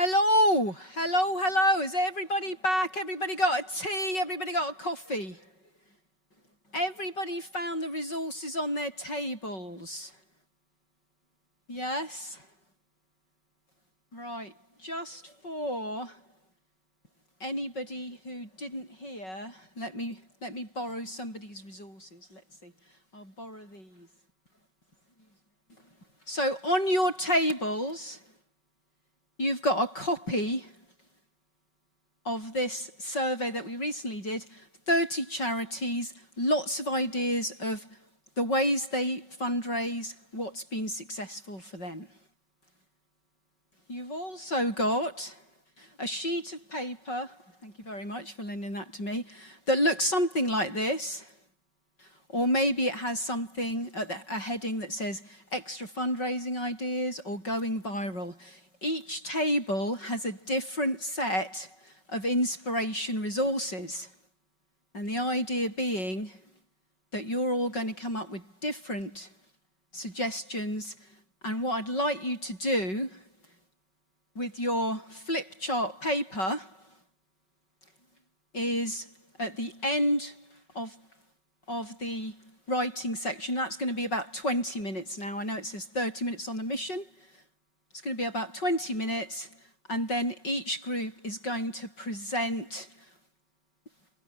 Hello, hello, hello. Is everybody back? Everybody got a tea? Everybody got a coffee? Everybody found the resources on their tables? Yes? Right, just for anybody who didn't hear, let me borrow somebody's resources. Let's see, I'll borrow these. So on your tables, you've got a copy of this survey that we recently did, 30 charities, lots of ideas of the ways they fundraise, what's been successful for them. You've also got a sheet of paper, thank you very much for lending that to me, that looks something like this, or maybe it has something, a heading that says extra fundraising ideas or going viral. Each table has a different set of inspiration resources. And the idea being that you're all going to come up with different suggestions. And what I'd like you to do with your flip chart paper is at the end of the writing section, that's going to be about 20 minutes now. I know it says 30 minutes on the mission. It's going to be about 20 minutes, and then each group is going to present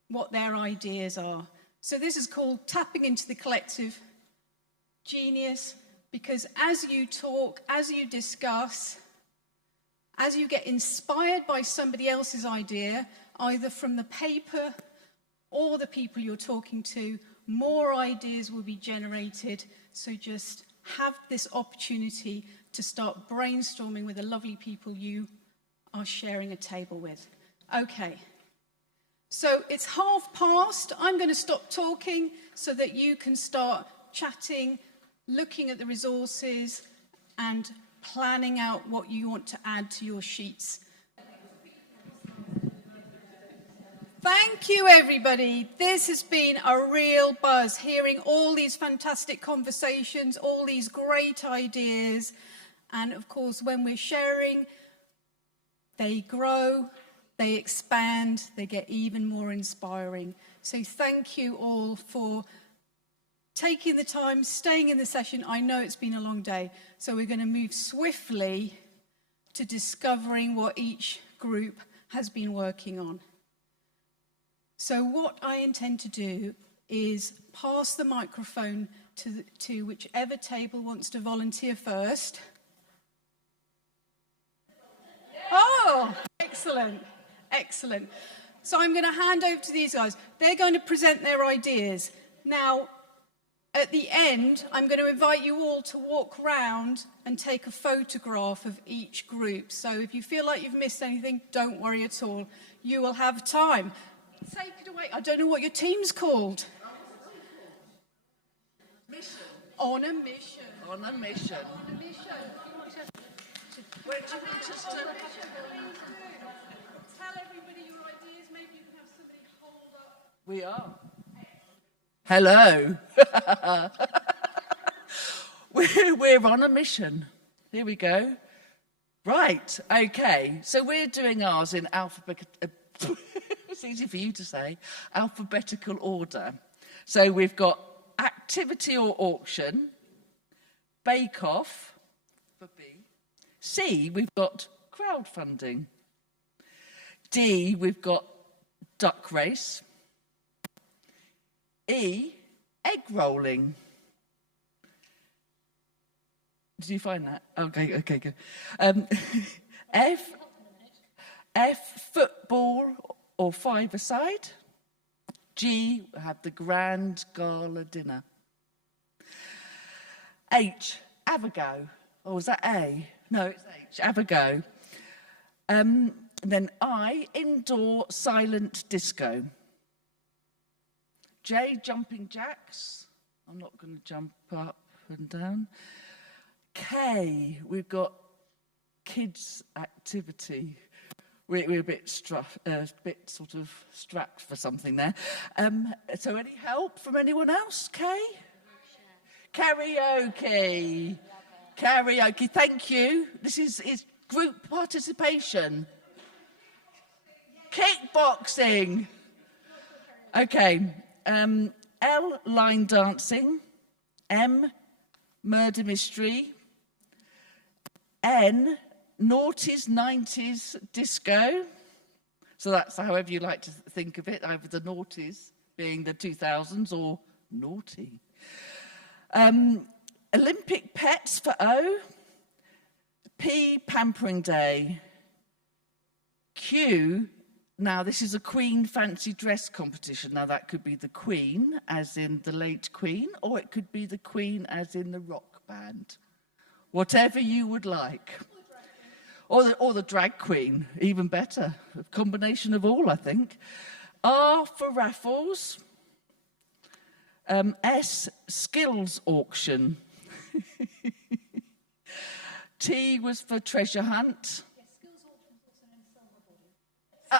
what their ideas are. So this is called tapping into the collective genius, because as you talk, as you discuss, as you get inspired by somebody else's idea, either from the paper or the people you're talking to, more ideas will be generated. So just have this opportunity to start brainstorming with the lovely people you are sharing a table with. Okay, so it's past. I'm going to stop talking so that you can start chatting, looking at the resources and planning out what you want to add to your sheets. Thank you, everybody. This has been a real buzz, hearing all these fantastic conversations, all these great ideas. And of course, when we're sharing, they grow, they expand, they get even more inspiring. So thank you all for taking the time, staying in the session. I know it's been a long day, so we're going to move swiftly to discovering what each group has been working on. So what I intend to do is pass the microphone to whichever table wants to volunteer first. Oh, excellent, excellent. So I'm going to hand over to these guys. They're going to present their ideas. Now, at the end, I'm going to invite you all to walk round and take a photograph of each group. So if you feel like you've missed anything, don't worry at all. You will have time. Take it away. I don't know what your team's called. Mission. On a mission. On a mission. On a mission. We're to Winchester. Tell everybody your ideas. Maybe you can have somebody hold up. We are. Hello. We're on a mission. Here we go. Right. Okay. So we're doing ours in alphabetical. It's easy for you to say. Alphabetical order. So we've got activity or auction, bake off for B. C, we've got crowdfunding. D, we've got duck race. E, egg rolling. Did you find that? Okay, good. F, football or five-a-side. G, have the grand gala dinner. H, have a go. Or was that A? No, it's H, have a go. Then I, indoor silent disco. J, jumping jacks. I'm not going to jump up and down. K, we've got kids activity. We're a bit sort of strapped for something there. So any help from anyone else? Kay? Karaoke. Karaoke, thank you. This is Group participation. Kickboxing. Okay. L, line dancing. M, murder mystery. N, noughties, 90s disco. So that's however you like to think of it, either the noughties being the 2000s or naughty. Olympic pets for O. P, pampering day. Q, now this is a Queen fancy dress competition. Now that could be the Queen, as in the late Queen, or it could be the Queen as in the rock band. Whatever you would like. Or the drag queen, even better. A combination of all, I think. R for raffles. S, skills auction. T was for treasure hunt.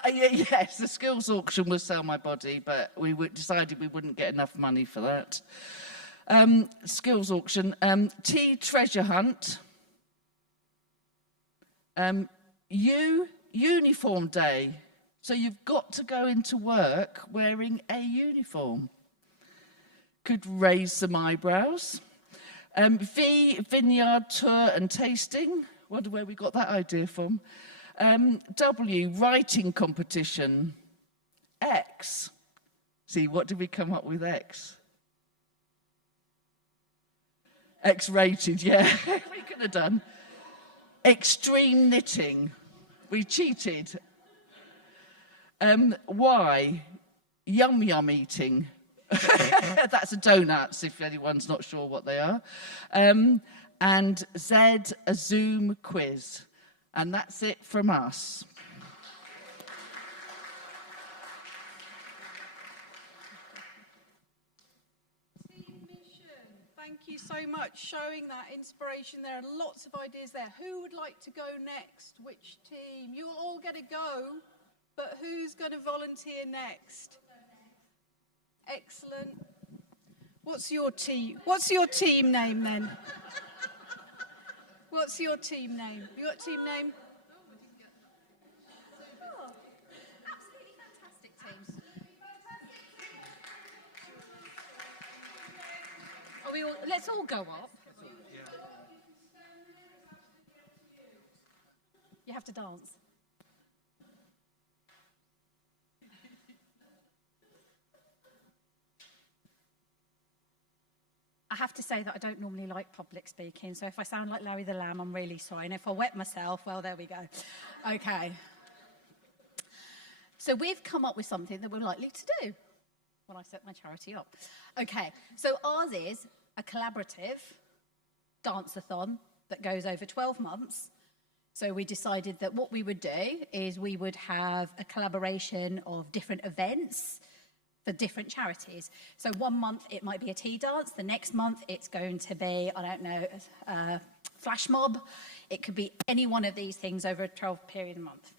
Yes, the skills auction was sell my body, but we decided we wouldn't get enough money for that. Skills auction. T, treasure hunt. U, uniform day. So you've got to go into work wearing a uniform. Could raise some eyebrows. V, vineyard tour and tasting. Wonder where we got that idea from. W, writing competition. X. See, what did we come up with X? X-rated, yeah, we could have done. Extreme knitting. We cheated. Y, yum eating. That's a donuts, if anyone's not sure what they are. And Z, a Zoom quiz. And that's it from us. Thank you so much showing that inspiration. There are lots of ideas there. Who would like to go next? Which team? You'll all get a go, but who's going to volunteer next? Excellent. What's your team name then? What's your team name? You got a team name? Oh, absolutely fantastic teams. Are we all, let's all go up. You have to dance. I have to say that I don't normally like public speaking, so if I sound like Larry the Lamb, I'm really sorry. And if I wet myself, well, there we go. Okay. So we've come up with something that we're likely to do when I set my charity up. Okay, so ours is a collaborative dance-a-thon that goes over 12 months. So we decided that what we would do is we would have a collaboration of different events for different charities. So 1 month it might be a tea dance, the next month it's going to be, I don't know, a flash mob. It could be any one of these things over a 12 period a month.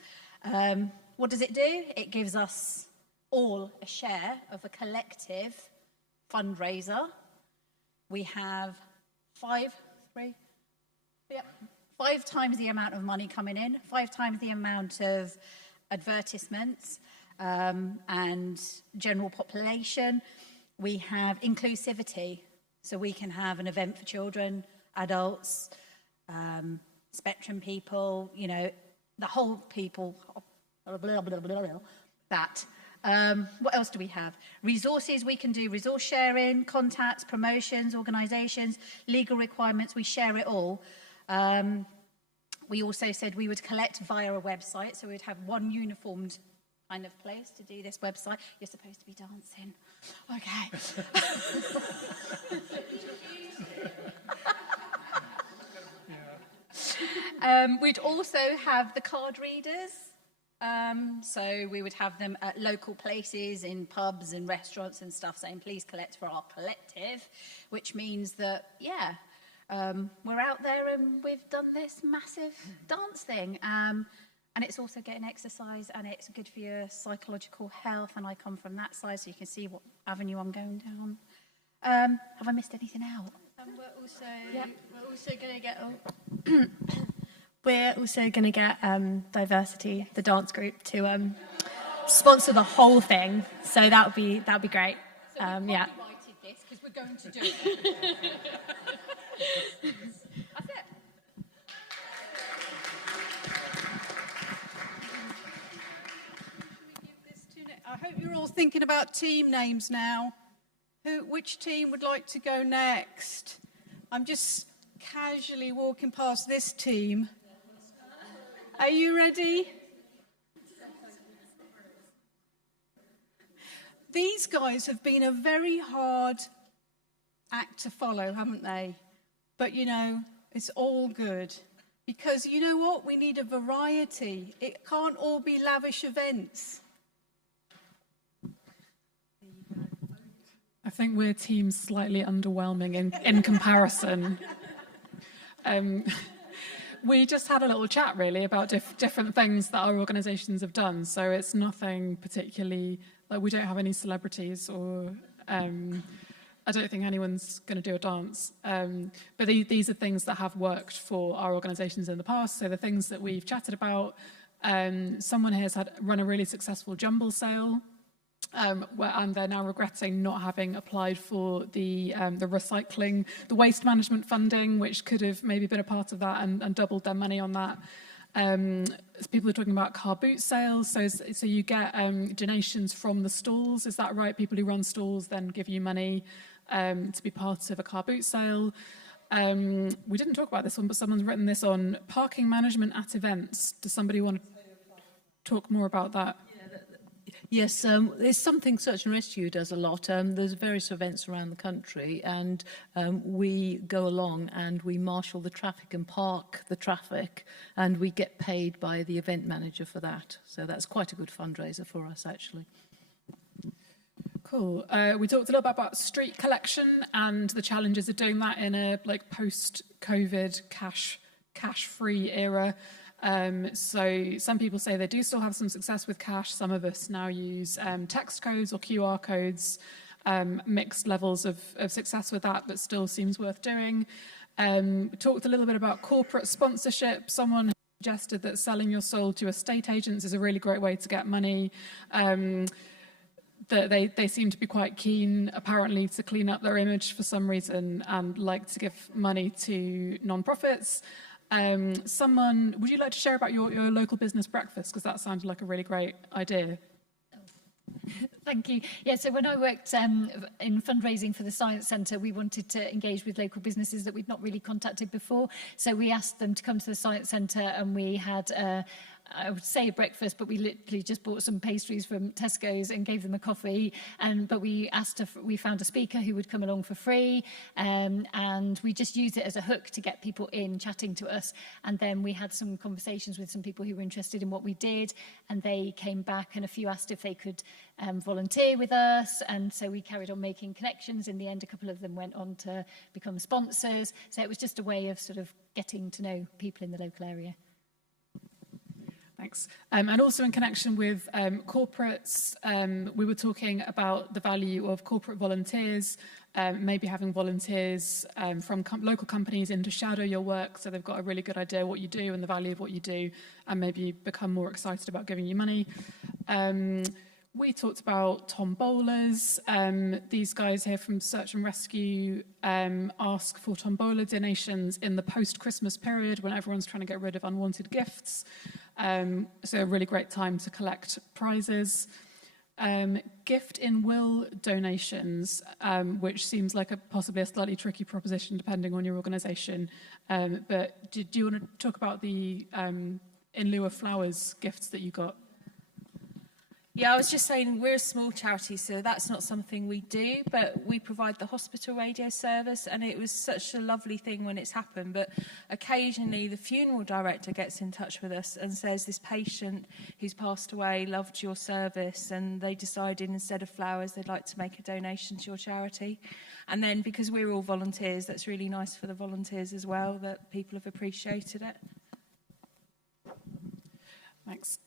What does it do? It gives us all a share of a collective fundraiser. We have 5 times the amount of money coming in, 5 times the amount of advertisements, and general population. We have inclusivity, so we can have an event for children, adults, spectrum people, you know, the whole people, blah, blah, blah, blah, blah, that. What else do we have? Resources, we can do resource sharing, contacts, promotions, organisations, legal requirements, we share it all. We also said we would collect via a website, so we'd have one uniformed kind of place to do this website. You're supposed to be dancing. Okay. We'd also have the card readers. So we would have them at local places, in pubs and restaurants and stuff, saying, please collect for our collective, which means that, yeah, we're out there and we've done this massive dance thing. And it's also getting exercise and it's good for your psychological health. And I come from that side, so you can see what avenue I'm going down. Have I missed anything out? And we're also going to get We're also going to get Diversity, the dance group, to sponsor the whole thing. So that'll be great. Yeah. This because we're going to do it. That's it. I hope you're all thinking about team names now. Which team would like to go next? I'm just casually walking past this team. Are you ready? These guys have been a very hard act to follow, haven't they? But, you know, it's all good. Because you know what? We need a variety. It can't all be lavish events. I think we're teams slightly underwhelming in comparison. We just had a little chat, really, about different things that our organisations have done. So it's nothing particularly, like we don't have any celebrities or I don't think anyone's going to do a dance. But these are things that have worked for our organisations in the past. So the things that we've chatted about, someone here has run a really successful jumble sale. And they're now regretting not having applied for the recycling, the waste management funding, which could have maybe been a part of that and doubled their money on that. People are talking about car boot sales, so you get donations from the stalls, is that right? People who run stalls then give you money to be part of a car boot sale. We didn't talk about this one, but someone's written this on parking management at events. Does somebody want to talk more about that? Yes, it's something Search and Rescue does a lot. There's various events around the country, and we go along and we marshal the traffic and park the traffic, and we get paid by the event manager for that. So that's quite a good fundraiser for us, actually. Cool. We talked a little bit about street collection and the challenges of doing that in a post-COVID cash-free era. So some people say they do still have some success with cash. Some of us now use text codes or QR codes, mixed levels of success with that, but still seems worth doing. We talked a little bit about corporate sponsorship. Someone suggested that selling your soul to estate agents is a really great way to get money. That they seem to be quite keen, apparently, to clean up their image for some reason and like to give money to non-profits. Would you like to share about your local business breakfast? Because that sounded like a really great idea. Thank you. Yeah, so when I worked in fundraising for the Science Centre, we wanted to engage with local businesses that we'd not really contacted before. So we asked them to come to the Science Centre, and we had I would say a breakfast, but we literally just bought some pastries from Tesco's and gave them a coffee. But we found a speaker who would come along for free, and we just used it as a hook to get people in chatting to us. And then we had some conversations with some people who were interested in what we did, and they came back, and a few asked if they could volunteer with us. And so we carried on making connections. In the end, a couple of them went on to become sponsors. So it was just a way of sort of getting to know people in the local area. Thanks. And also in connection with corporates, we were talking about the value of corporate volunteers, maybe having volunteers from local companies in to shadow your work, so they've got a really good idea what you do and the value of what you do, and maybe become more excited about giving you money. We talked about tombolas. These guys here from Search and Rescue ask for tombola donations in the post-Christmas period when everyone's trying to get rid of unwanted gifts. So a really great time to collect prizes. Gift in will donations, which seems like possibly a slightly tricky proposition depending on your organisation. But do you want to talk about the in lieu of flowers gifts that you got? Yeah, I was just saying we're a small charity, so that's not something we do, but we provide the hospital radio service, and it was such a lovely thing when it's happened. But occasionally the funeral director gets in touch with us and says this patient who's passed away loved your service, and they decided instead of flowers they'd like to make a donation to your charity. And then because we're all volunteers, that's really nice for the volunteers as well, that people have appreciated it. Thanks.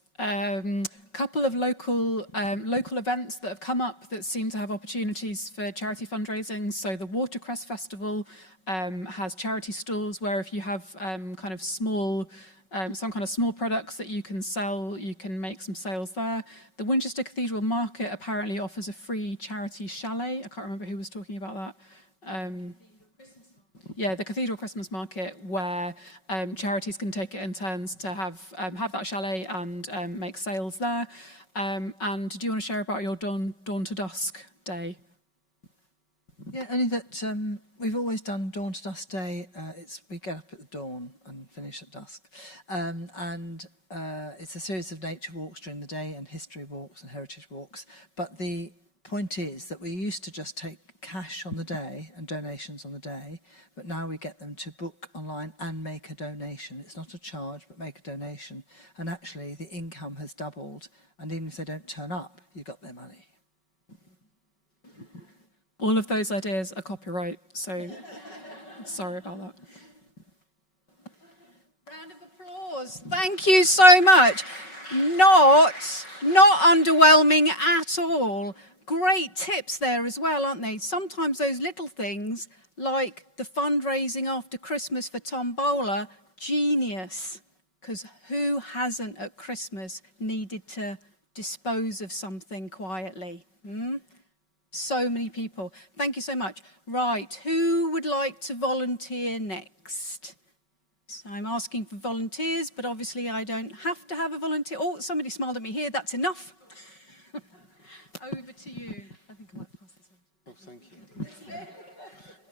Couple of local events that have come up that seem to have opportunities for charity fundraising. So the Watercress Festival has charity stalls where if you have kind of small some kind of small products that you can sell. You can make some sales there. The Winchester Cathedral Market apparently offers a free charity chalet. I can't remember who was talking about that. Yeah, the Cathedral Christmas Market, where charities can take it in turns to have that chalet and make sales there. And do you want to share about your dawn to dusk day? Yeah, only that we've always done Dawn to Dusk Day. We get up at the dawn and finish at dusk. It's a series of nature walks during the day and history walks and heritage walks. But the point is that we used to just take cash on the day and donations on the day, but now we get them to book online and make a donation. It's not a charge, but make a donation. And actually, the income has doubled. And even if they don't turn up, you got their money. All of those ideas are copyright, so sorry about that. Round of applause. Thank you so much. Not underwhelming at all. Great tips there as well, aren't they? Sometimes those little things, like the fundraising after Christmas for Tombola, genius. Because who hasn't at Christmas needed to dispose of something quietly? So many people. Thank you so much. Right, who would like to volunteer next? So I'm asking for volunteers, but obviously I don't have to have a volunteer. Oh, somebody smiled at me here. That's enough. Over to you. I think I might pass this on. Oh, thank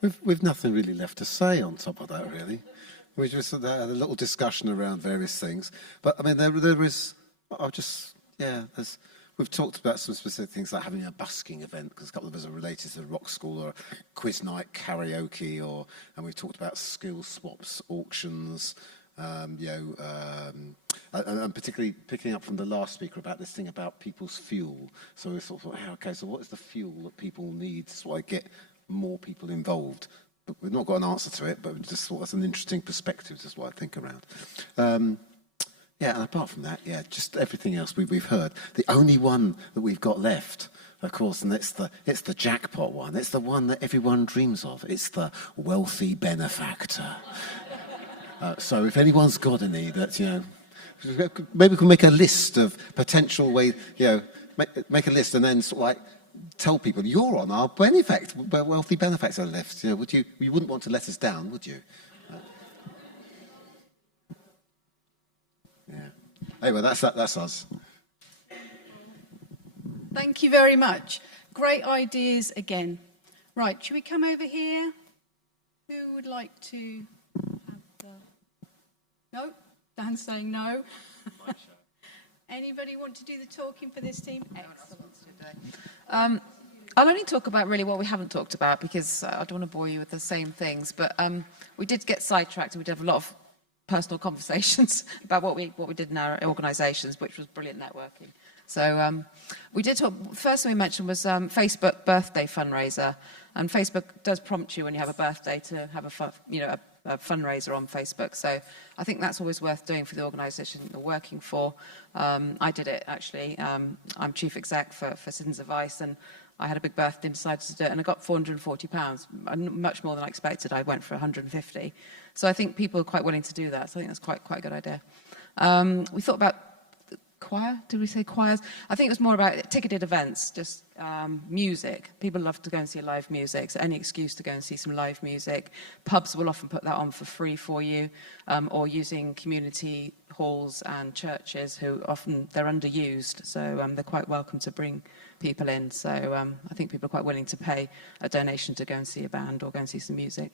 you. We've nothing really left to say on top of that, really. We just had a little discussion around various things. But, I mean, there is... We've talked about some specific things like having a busking event, because a couple of us are related to the rock school, or quiz night, karaoke, and we've talked about skill swaps, auctions, and particularly picking up from the last speaker about this thing about people's fuel. So we sort of thought, okay, so what is the fuel that people need so I get more people involved? But we've not got an answer to it, but we just thought that's an interesting perspective, just what I think around. Yeah, and apart from that, just everything else we've heard. The only one that we've got left, of course, and it's the jackpot one. It's the one that everyone dreams of. It's the wealthy benefactor. So if anyone's got any that, maybe we can make a list of potential ways, make a list and then sort of like tell people, you're on our wealthy benefactor list. You wouldn't want to let us down, would you? Anyway, that's us. Thank you very much. Great ideas again. Right, should we come over here? Who would like to have the... No? Dan's saying no. Anybody want to do the talking for this team? Excellent. I'll only talk about really what we haven't talked about, because I don't want to bore you with the same things, but we did get sidetracked. We did have a lot of personal conversations about what we did in our organisations, which was brilliant networking. So we did talk. First thing we mentioned was Facebook birthday fundraiser, and Facebook does prompt you when you have a birthday to have a fundraiser on Facebook. So I think that's always worth doing for the organisation you're working for. I did it actually. I'm chief exec for Citizens Advice, and I had a big birthday and decided to do it, and I got £440, much more than I expected. I went for 150. So I think people are quite willing to do that. So I think that's quite a good idea. We thought about choir. Did we say choirs? I think it was more about ticketed events, just music. People love to go and see live music, so any excuse to go and see some live music. Pubs will often put that on for free for you, or using community halls and churches who often, they're underused, so they're quite welcome to bring people in. So I think people are quite willing to pay a donation to go and see a band or go and see some music.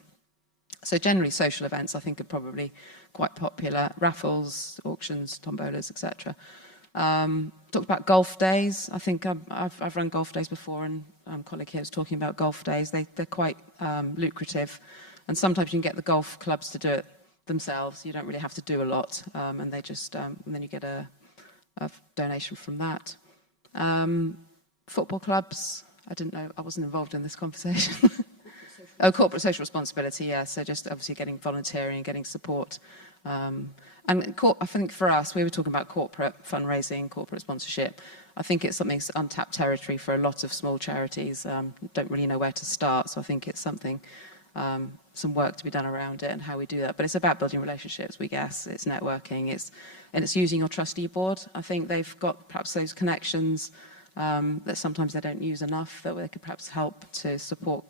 So generally social events I think are probably quite popular. Raffles, auctions, tombolas, etc. Talked about golf days. I think I've run golf days before, and colleague here was talking about golf days. They're quite lucrative, and sometimes you can get the golf clubs to do it themselves. You don't really have to do a lot, and they just and then you get a donation from that. Football clubs. I didn't know. I wasn't involved in this conversation. Oh, corporate social responsibility, yeah. So just obviously getting volunteering, getting support. And I think for us, we were talking about corporate fundraising, corporate sponsorship. I think it's something that's untapped territory for a lot of small charities. Don't really know where to start, so I think it's something some work to be done around it and how we do that. But it's about building relationships, we guess. It's networking. It's using your trustee board. I think they've got perhaps those connections that sometimes they don't use enough, that they could perhaps help to support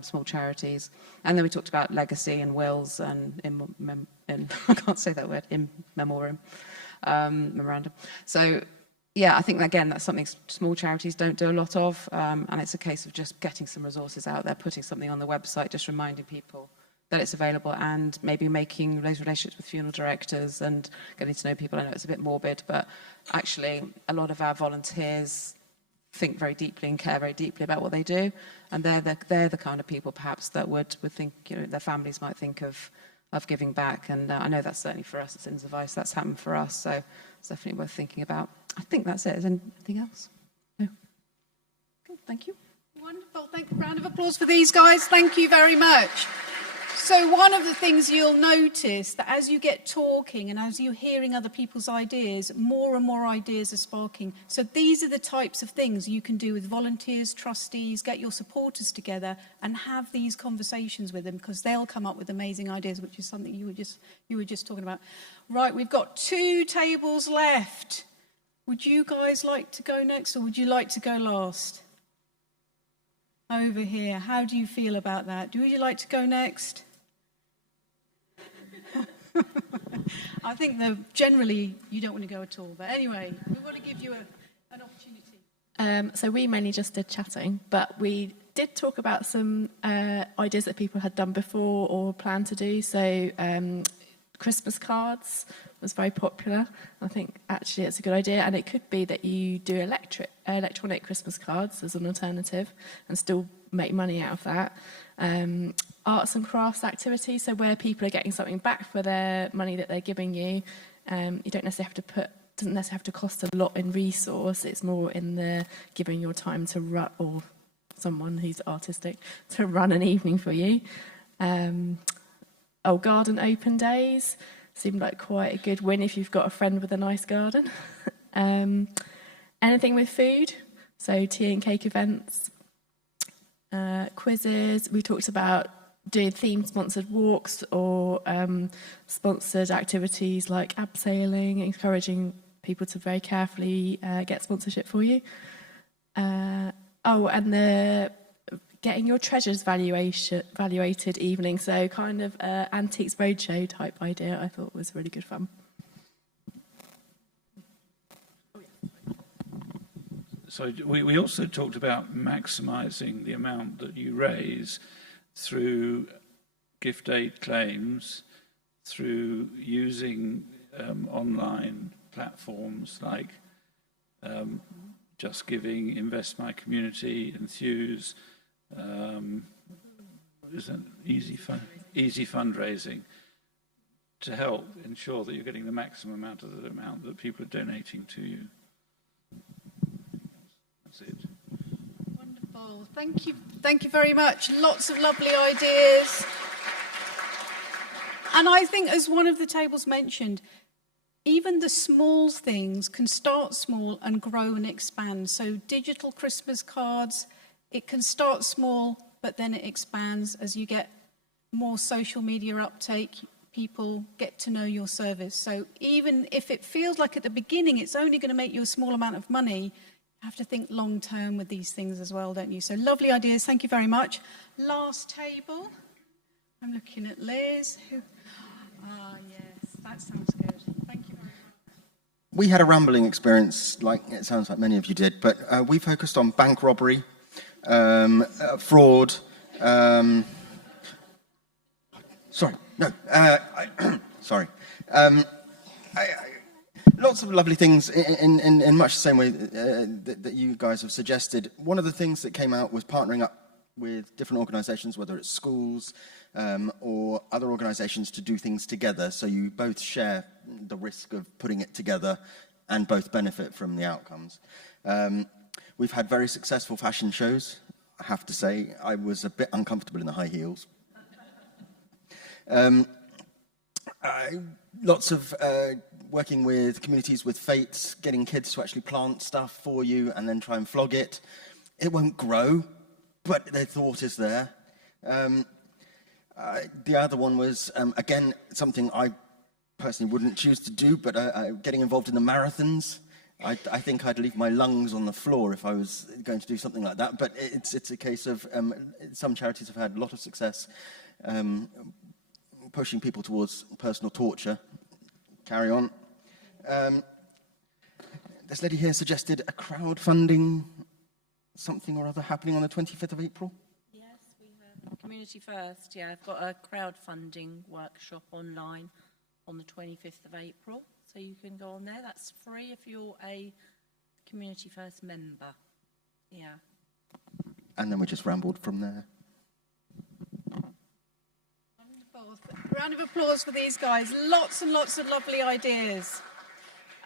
small charities. And then we talked about legacy and wills and I can't say that word, in memoriam, memorandum. So yeah, I think again that's something small charities don't do a lot of, and it's a case of just getting some resources out there, putting something on the website, just reminding people that it's available, and maybe making those relationships with funeral directors and getting to know people. I know it's a bit morbid, but actually a lot of our volunteers think very deeply and care very deeply about what they do, and they're the kind of people perhaps that would think, you know, their families might think of giving back. And I know that's certainly for us at Citizens Advice, that's happened for us, so it's definitely worth thinking about. I think that's it. Is there anything else? No. Good, thank you. Wonderful. Round of applause for these guys. Thank you very much. So one of the things you'll notice that as you get talking and as you're hearing other people's ideas, more and more ideas are sparking. So these are the types of things you can do with volunteers, trustees, get your supporters together and have these conversations with them, because they'll come up with amazing ideas, which is something you were just talking about. Right, we've got 2 tables left. Would you guys like to go next, or would you like to go last? Over here. How do you feel about that? Would you like to go next? I think generally you don't want to go at all. But anyway, we want to give you an opportunity. So we mainly just did chatting, but we did talk about some ideas that people had done before or planned to do. So Christmas cards was very popular. I think actually it's a good idea, and it could be that you do electronic Christmas cards as an alternative and still make money out of that. Arts and crafts activities, so where people are getting something back for their money that they're giving you. You don't necessarily doesn't necessarily have to cost a lot in resource. It's more in the giving your time to run, or someone who's artistic to run an evening for you. Garden open days seemed like quite a good win if you've got a friend with a nice garden. Anything with food, so tea and cake events, quizzes. We talked about doing theme-sponsored walks or sponsored activities like abseiling, encouraging people to very carefully get sponsorship for you. And the getting your treasures valuated evening, so kind of antiques roadshow type idea, I thought was really good fun. So we also talked about maximising the amount that you raise through gift aid claims, through using online platforms like Just Giving, Invest My Community, Enthuse, easy fundraising, to help ensure that you're getting the maximum amount of the amount that people are donating to you. That's it. Wonderful. Thank you. Thank you very much. Lots of lovely ideas. And I think, as one of the tables mentioned, even the small things can start small and grow and expand. So digital Christmas cards, it can start small, but then it expands as you get more social media uptake. People get to know your service. So even if it feels like at the beginning it's only going to make you a small amount of money, you have to think long term with these things as well, don't you? So lovely ideas. Thank you very much. Last table. I'm looking at Liz. Yes, that sounds good. Thank you very much. We had a rambling experience, like it sounds like many of you did, but we focused on bank robbery, fraud. Lots of lovely things in much the same way that you guys have suggested. One of the things that came out was partnering up with different organisations, whether it's schools or other organisations, to do things together, so you both share the risk of putting it together and both benefit from the outcomes. We've had very successful fashion shows, I have to say. I was a bit uncomfortable in the high heels. Lots of working with communities with fates, getting kids to actually plant stuff for you and then try and flog it. It won't grow, but their thought is there. The other one was, again, something I personally wouldn't choose to do, but getting involved in the marathons. I think I'd leave my lungs on the floor if I was going to do something like that. But it's a case of some charities have had a lot of success pushing people towards personal torture. Carry on. This lady here suggested a crowdfunding something or other happening on the 25th of April. Yes, we have Community First. Yeah, I've got a crowdfunding workshop online on the 25th of April. So you can go on there. That's free if you're a Community First member. Yeah. And then we just rambled from there. Wonderful. Round of applause for these guys. Lots and lots of lovely ideas.